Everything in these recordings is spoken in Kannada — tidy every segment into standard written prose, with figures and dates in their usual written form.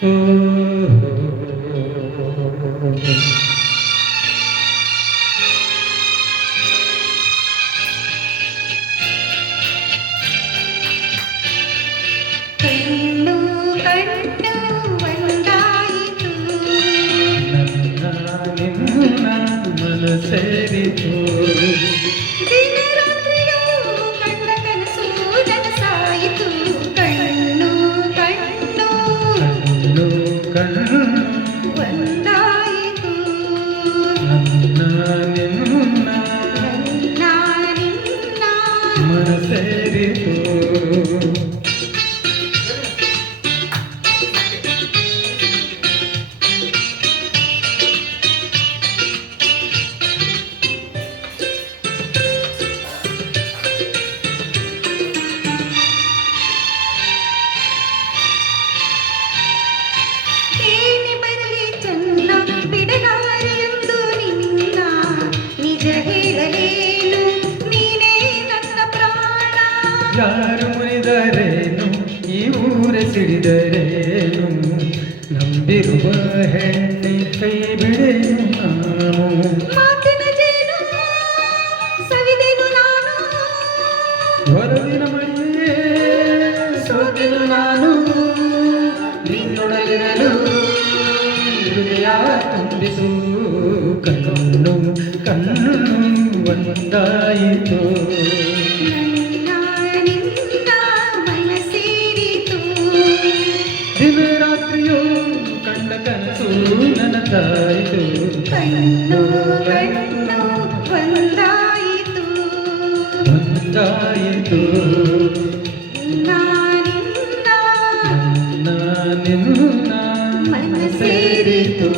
ಓ ಕಣ್ಣು ಕಣ್ಣು ಒಂದಾಯಿತು ನನ್ನ ನಿನ್ನ ಮನಸೇರಿತು ದಿನರಾತ್ರಿಯೂ ಕಂಡ ಕನಸು ನನಸಾಯಿತು ಕಣ್ಣು ಕಣ್ಣು ಕಣ್ಣು ಕಣ್ಣು ಒಂದಾಯಿತು ನನ್ನ ನಿನ್ನ ನನ್ನ ನಿನ್ನ ಮನಸೇರಿತು ಏನೇ ಬರಲಿ ಚಂದ ಬಿಡಲಾರೆಯೊಂದು ನಿನ್ನ ನಿಜ ಹೇಳಲೇನು ನೀನೇ ನನ್ನ ಪ್ರಾಣ ಯಾರು ಮುರಿದರೇನು ಈ ಊರ ಸಿಡಿದರೇನು ನಂಬಿರುವ ಹೆಣ್ಣೆ ಕೈ ಬಿಡೆನು ನಾನು ಮಾತಿನ ಜೇನು ಸವಿದೆನು ನಾನು ಹೊರದಿನ ಮಳೆಯೇ ಸೋತೆನು ನಾನು ನಿನ್ನೊಡಲಿರಲು ಹೃದಯ ತುಂಬಿಸು ಕಣ್ಣು ಕಣ್ಣು ಒಂದಾಯಿತು ನನ್ನ ನಿನ್ನ ಮನಸೇರಿತು ದಿನ ರಾತ್ರಿಯೂ ಕಂಡ ಕನಸು ನನಸಾಯಿತು ಕಣ್ಣು ಕಣ್ಣು ಒಂದಾಯಿತು ಒಂದಾಯಿತು ನಿನ್ನ ನಿನ್ನ ನನ್ನ ನಿನ್ನ ಮನಸೇರಿತು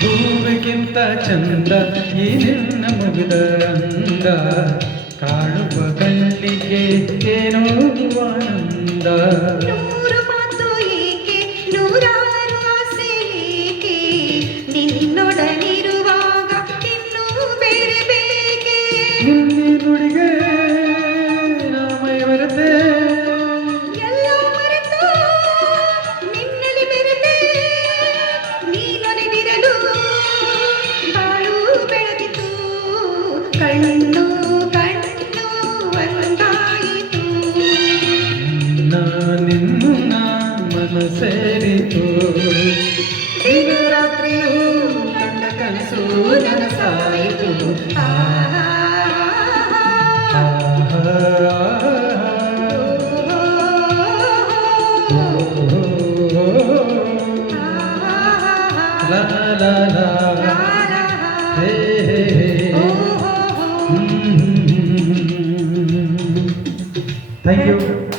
ಹೂವಿಗಿಂತ ಚಂದ ಈ ನಿನ್ನ ಮುಗಿದ ಅಂದ ಕಾಣುವ ಕಣ್ಣಿಗೆ ಏನೋ ಆನಂದ ನೂರು ಮಾತು ಏಕೆ ನೂರಾರು ಆಸೆ ಏಕೆ ನಿನ್ನೊಡನಿರುವಾಗ ಇನ್ನೂ ಬೇರೆ ಬೇಕೆ ನಿನ್ನೆ ನುಡಿಗೆ ನಾಮೈ ಬರತೆ ಎಲ್ಲ ಮರೆತು ನಿನ್ನಲ್ಲಿ ಬೆರೆತೆ ನೀನೊನೆದಿರಲು ಬಾಳು ಬೆಳಗಿತು ಕಣ್ಣು ಕಣ್ಣು ಒಂದಾಯಿತು ನಿನ್ನ ಮನಸೇರಿತು ದಿನ ರಾತ್ರಿಯೂ ಕಂಡ ಕನಸು ನನಸಾಯಿತು La la la, hey hey hey. Thank you.